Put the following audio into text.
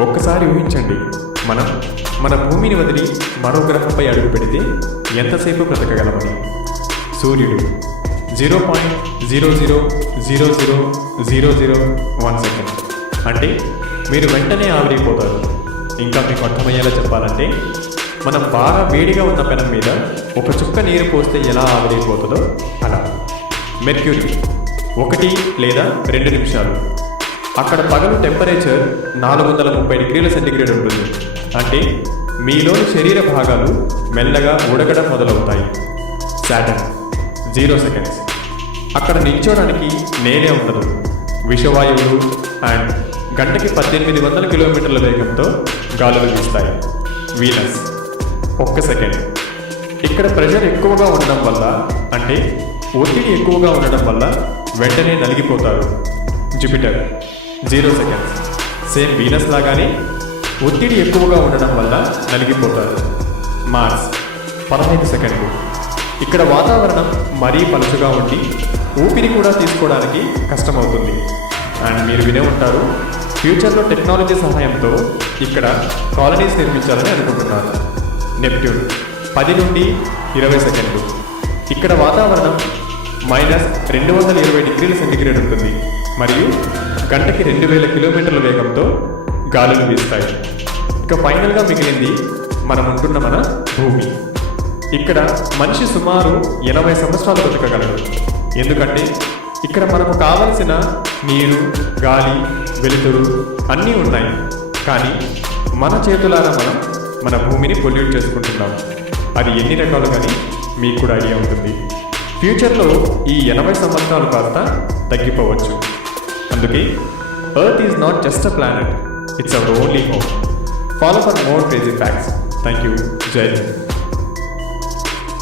ఒక్కసారి ఊహించండి, మనం మన భూమిని వదిలి మరో గ్రహంపై అడుగు పెడితే ఎంతసేపు బ్రతకగలమని. సూర్యుడు 0.00000001 సెకండ్, అంటే మీరు వెంటనే ఆవిరైపోతారు. ఇంకా మీకు అర్థమయ్యేలా చెప్పాలంటే, మనం బాగా వేడిగా ఉన్న పెనం మీద ఒక చుక్క నీరు పోస్తే ఎలా ఆవిరైపోతుందో అలా. మెర్క్యూరీ 1 లేదా 2 నిమిషాలు. అక్కడ పగలు టెంపరేచర్ 430 డిగ్రీల సెంటీగ్రేడ్ ఉంటుంది. అంటే మీలోని శరీర భాగాలు మెల్లగా ఉడకడం మొదలవుతాయి. Saturn 0 seconds. అక్కడ నిల్చోడానికి నేనే ఉండదు. విషవాయువులు అండ్ గంటకి 1800 కిలోమీటర్ల వేగంతో గాలులు వీస్తాయి. Venus 1 second. ఇక్కడ ప్రెషర్ ఎక్కువగా ఉండడం వల్ల, అంటే ఒత్తిడి ఎక్కువగా ఉండడం వల్ల వెంటనే నలిగిపోతారు. Jupiter 0 seconds. సేమ్ వీనస్ లాగానే ఒత్తిడి ఎక్కువగా ఉండడం వల్ల నలిగిపోతారు. మార్స్ 15 సెకండ్లు. ఇక్కడ వాతావరణం మరీ పలుచగా ఉండి ఊపిరి కూడా తీసుకోవడానికి కష్టమవుతుంది. అండ్ మీరు వినే ఉంటారు, ఫ్యూచర్లో టెక్నాలజీ సహాయంతో ఇక్కడ కాలనీస్ నిర్మించాలని అనుకుంటున్నారు. నెప్ట్యూన్ 10 నుండి 20 సెకండ్లు. ఇక్కడ వాతావరణం -220 డిగ్రీల సెంటీగ్రేడ్ ఉంటుంది మరియు గంటకి 2000 కిలోమీటర్ల వేగంతో గాలులు వీస్తాయి. ఇక ఫైనల్గా మిగిలింది మనం ఉంటున్న మన భూమి. ఇక్కడ మనిషి సుమారు 80 సంవత్సరాలు బ్రతకగలడు. ఎందుకంటే ఇక్కడ మనకు కావలసిన నీరు, గాలి, వెలుతురు అన్నీ ఉన్నాయి. కానీ మన చేతులారా మనం మన భూమిని పొల్యూట్ చేసుకుంటున్నాం. అది ఎన్ని రకాలు కానీ మీకు కూడా ఐడియా ఉంటుంది. ఫ్యూచర్లో ఈ 80 సంవత్సరాలు కాస్త తగ్గిపోవచ్చు. అందుకే earth is not just a planet, it's our only home. Follow for more crazy facts. Thank you. జై హింద్.